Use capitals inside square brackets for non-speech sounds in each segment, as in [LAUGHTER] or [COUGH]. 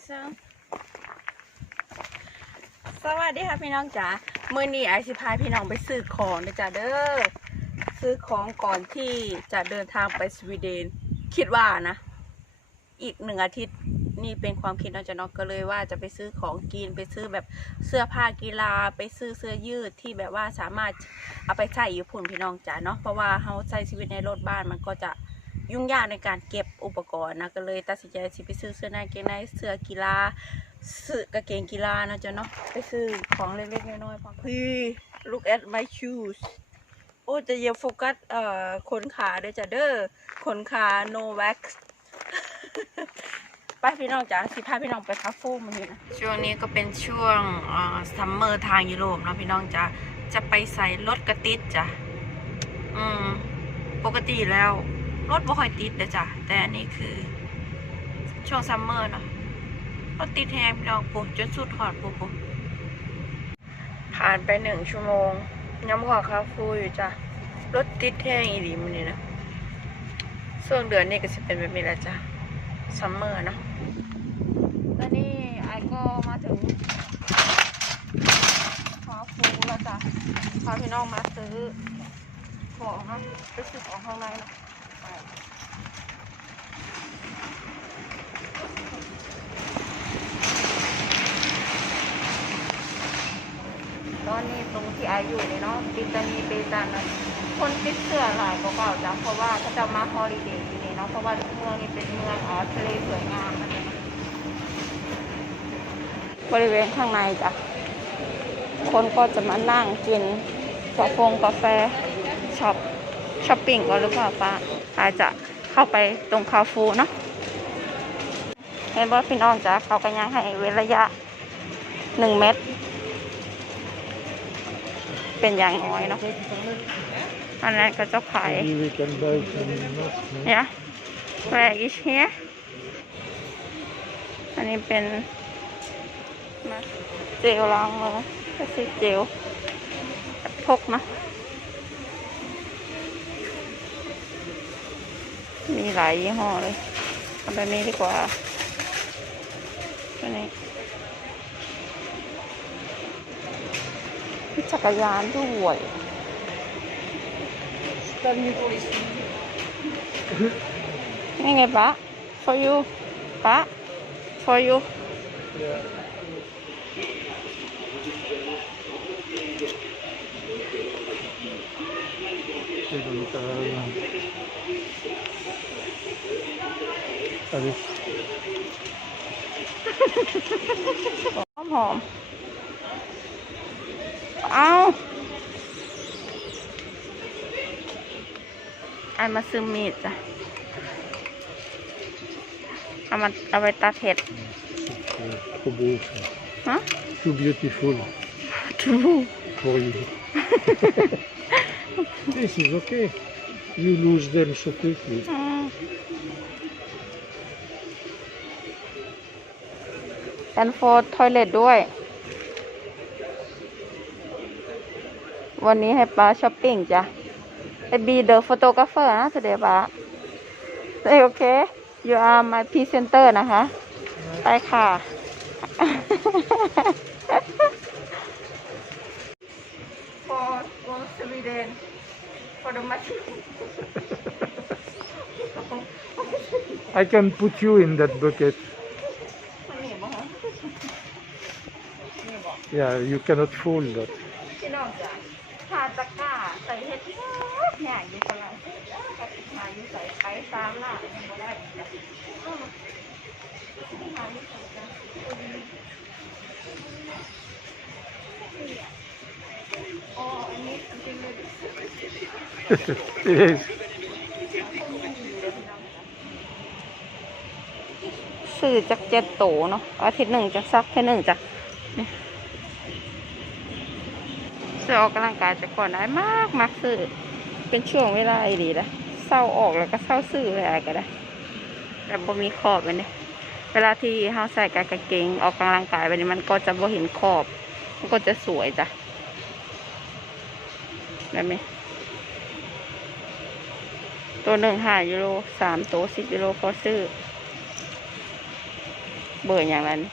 สวัสดีค่ะพี่น้องจ๋ามื่อนี้ไอซิพายพี่น้องไปซื้อของนะจ๊ะเด้อซื้อของก่อนที่จะเดินทางไปสวีเดน คิดว่านะ อีกหนึ่งอาทิตย์นี่เป็นความคิดเราจะเนอกก็เลยว่าจะไปซื้อของกินไปซื้อแบบเสื้อผ้ากีฬาไปซื้อเสื้อยืดที่แบบว่าสามารถเอาไปใส่อยู่พุ่นพี่น้องจ๋าเนาะเพราะว่าเขาใช้ชีวิตในรถบ้านมันก็จะ ยุ่งยากในการเก็บอุปกรณ์นะก็เลยตัดสินใจสิไปซื้อเสื้อในเกงในเสื้อกีฬาเสื้อกางเกงกีฬานะจ๊ะเนาะไปซื้อของเล็กๆน้อยๆพอพี่ look at my shoes โอ้จะเหยียบโฟกัสเอ่อขนขาเด้อจ้ะเด้อขนขา no wax ไปพี่น้องจ๋าสิพาพี่น้องไปคาเฟ่มันนี่นะช่วงนี้ก็เป็นช่วงซัมเมอร์ทางยุโรปเนาะพี่น้องจ๋าจะไปใส่รถกระติดจ้ะอืมปกติแล้ว รถบ่ค่อยติดเลยจ้ะ แต่อันนี้คือ ช่วงซัมเมอร์เนาะรถติดแฮงพี่น้องปุ๊จนสุดหอดปุ๊ปุ๊ผ่านไปหนึ่งชั่วโมงยังบ่คาฟูอยู่จ้ะ รถติดแห้งอีหลีมันนี่นะช่วงเดือนนี้ก็จะเป็นแบบนี้แหละจ้ะซัมเมอร์เนาะและนี่ไอก็มาถึงคาฟูแล้วจ้ะพาพี่น้องมาซื้อของเนาะไปซื้อของข้างในเนาะ ตอนนี้ตรงที่อาอยู่นี่เนาะปิตานีเปตานะคนติดเสื้อหลายกว่าเก่าจ้ะเพราะว่าเขาจะมาฮอลิเดย์ที่นี่เนาะเพราะว่าเมืองนี้เป็นเมืองอ๋อทะเลสวยงามนะบริเวณข้างในจ้ะคนก็จะมานั่งกินกาแฟกาแฟช็อป ช้อปปิ้งก่อนหรือเปล่าป้าอาจจะเข้าไปตรงคาฟูเนาะเห็นว่าพี่น้องจะเขากันยังให้เว้นระยะหนึ่งเมตร เป็นอย่างน้อยเนาะอันนั้นก็จะขายเนี่ยแรกอีเชียอันนี้เป็นเจลล้างมือก็คือเจลพกเนาะ มีหลายยี่ห้อเลยเอาแบบนี้ดีกว่าตัวนี้จักรยานด้วยนี่ไงปะ for you ปะ for you Yeah. Seguita, Adesso หอมหอมเอาไอมาซื้อมีดจ้ะ เอามาเอาไปตัดเห็ด c'est trop beau ça. ฮะ Too beautiful ทู for you. [LAUGHS] this is okay. You lose them so quickly. อื มแอนโฟร์ทอยเลทด้วย วันนี้ให้ป้าช้อปปิ้งจ้ะไอบีเดอะโฟโตกราฟเฟอร์นะเสด็จป้าเอ้ยโอเค you are my presenter นะคะ ไปค่ะ for for Sweden for the match I can put you in that bucket. มันหนีบ่ฮะนี่บอก Yeah, you cannot fold that. พี่น้องจ้ะทาตะกร้าใส่เห็ดแห้งอยู่ฝรั่งเศสก็สิหาอยู่ใส่ไปสามหน้ายังบ่ได้จ้ะอืมหาอยู่ใส่จ้ะอ๋ออันนี้จริงๆเลย it is. ซื้อจากเจ็ดโตเนาะอาทิตย์หนึ่งจะซักแค่หนึ่งจ้ะ นี่ซื้อออกกำลังกายแต่ก่อนได้มากมากซื้อเป็นช่วงเวลาดีละเศร้าออกแล้วก็เศร้าซื้ออะไรก็ได้แต่บ่มีขอบเลยเนี่ยเวลาที่เฮาใส่กางเกงออกกำลังกายแบบนี้มันก็จะบ่เห็นขอบ มันก็จะสวยจ้ะแบบนี้ตัวหนึ่งห้ายูโรสามตัวสิบยูโรก็ซื้อ เบอร์อย่างไรนี่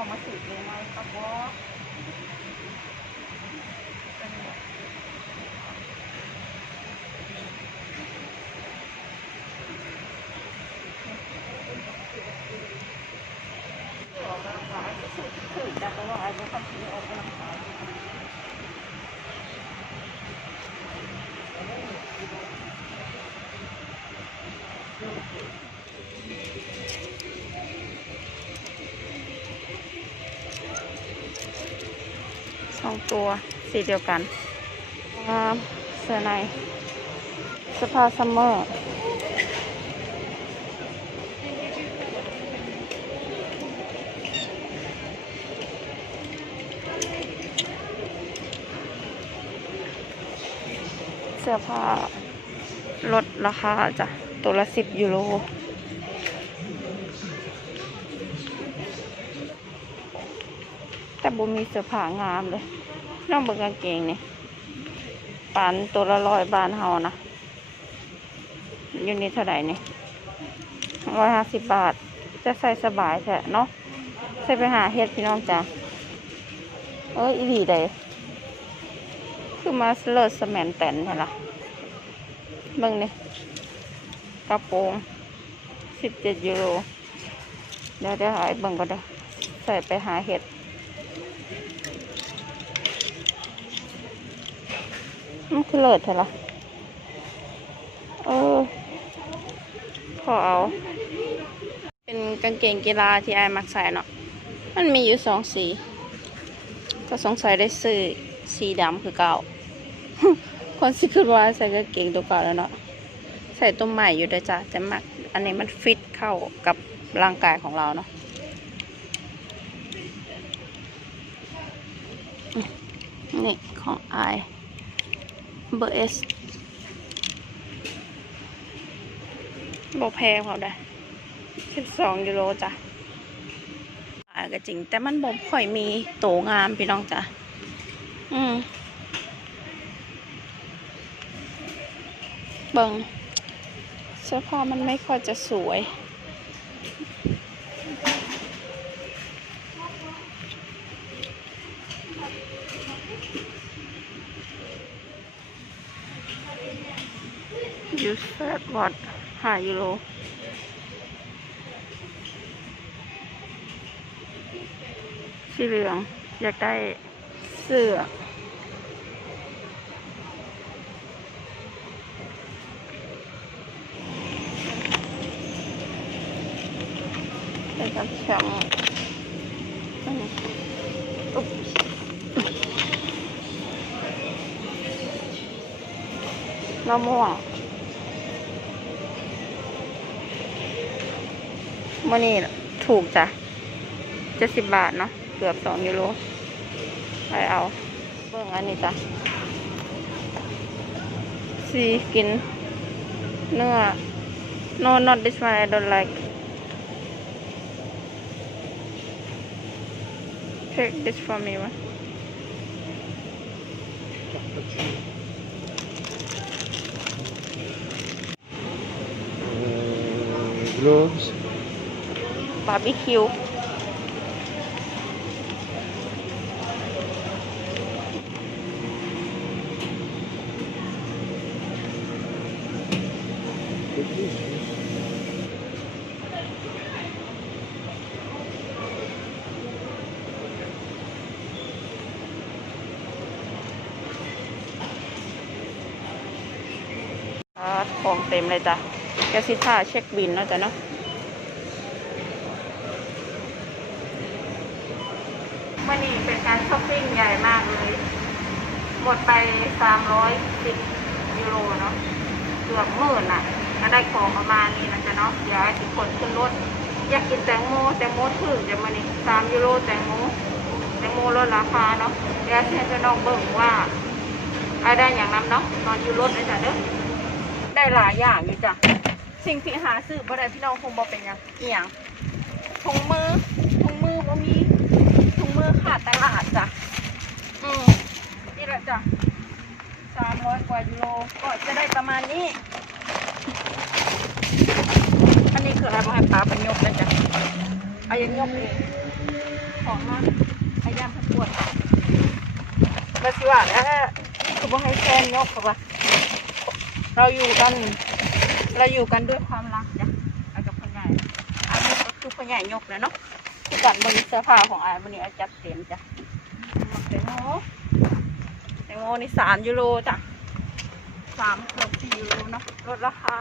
อาพี่น้องมาสืบเลยไหมครับว่าไอง ตัวสีเดียวกันเสื้อในเสื้อผ้าซัมเมอร์เสื้อผ้าลดราคาจ้ะ ตัวละสิบยูโรแต่บ่มีเสื้อผ้างามเลย น้องเบิ่งกางเกงนี่ปานตัวละร้อยบาทเฮานะอยู่นี่เท่าไหร่นี่ร้อยห้าสิบบาท จะใส่สบายแท้เนาะใส่ไปหาเฮ็ดพี่น้องจ้ะเอ้ยอีหลีเด้คือมาเลิศสแมนแตนใช่ละเบิ่งนี่กระโปรงสิบเจ็ดยูโรเดี๋ยวเดี๋ยวหายเบิ่งก็ได้ใส่ไปหาเห็ด มันคือเลิศเถอะล่ะเออ ขอเอา เป็นกางเกงกีฬาที่ไอมักใส่เนาะ มันมีอยู่สองสี ก็สงสัยได้ซื้อสีดำคือเก่า คนสิคือว่าใส่กางเกงตัวเก่าแล้วเนาะ ใส่ตัวใหม่อยู่ด้วยจ้ะแต่มัก อันนี้มันฟิตเข้ากับร่างกายของเราเนาะนี่ของไอาย เบอร์เอสบอแพงเขาได้สิบสองยูโรจ้ะขายก็จริง แต่มันบ่ค่อยมีโตงามพี่น้องจ้ะ อืมเบิงเสื้อผ้ามันไม่ค่อยจะสวย ยูสแฟตบอดห้ายูโรสีเหลือง อยากได้เสื้อ เป็นกับแชมป์นนี้อุ๊บมะม่วง มันนี่ถูกจ้ะเจ็ดสิบบาทเนาะเกือบสองยูโรไปเอาเบิ่งอันนี้จ้ะสีกินเนื้อ no not this one I don't like take this for me one Uh, gloves. barbecue อ่าของเต็มเลยจ้ะเดี๋ยวสิท่าเช็คบินเนาะจ้ะเนาะวันนี้เป็นการช้อปปิ้งใหญ่มากเลย หมดไปสามร้อยสิบยูโรเนาะเกือบหมื่นอะก็ได้ของประมาณนี้นะจ๊ะเนาะเดี๋ยวให้ทุกคนขึ้นรถอยากกินแตงโมแตงโมถึงจะมานี่สามยูโรแตงโมแตงโมลดราคาเนาะเดี๋ยวให้จะน้องเบิ่งว่าอะได้อย่างนั้นเนาะนอนอยู่รถเลยจ้ะเด้อได้หลายอย่างอยู่จ้ะสิ่งที่หาซื้อบ่ได้พี่น้องคงบ่เป็นหยังอียงถุงมือถุงมือบ่มีถุงมือขาดตลาดจ้ะอืม แหละจ้ะสามร้อยกว่ายูโรก็จะได้ประมาณนี้ อันนี้คืออะไรบ่ให้ปลาเป็นยกเลยจ้ะเอายังยกเองของมาพยายามให้ปวดแล้วสิว่าแล้วคือบ่ให้แฟนยกเขาว่าเราอยู่กัน เราอยู่กันด้วยความรักจ้ะไอ้กับพ่อใหญ่อันนี้ก็คือพ่อใหญ่ยกแล้วเนาะกันบนเสื้อผ้าของไอ้วันนี้อ้จัดเต็มจ้ะมาแตงโมแต งโมนี่สามยูโรจ้ะสามเกือบสี่ยูโรเนาะลดราคา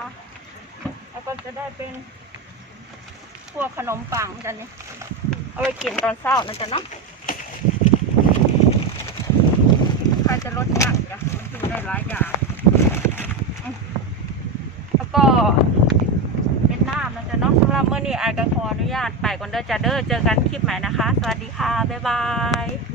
แล้วก็จะได้เป็นพวกขนมปังกันเนี่ยเอาไปกินตอนเช้านะจ๊ะเนาะใครจะลดยากจ้ะมันดูได้หลายอย่างแล้วก็เป็นน้ำนะจ๊ะเนาะสำหรับเมื่อนี้อายก็ขออนุญาตไปก่อนเด้อจ้ะเด้อเจอกันคลิปใหม่นะคะ สวัสดีค่ะ บ๊ายบาย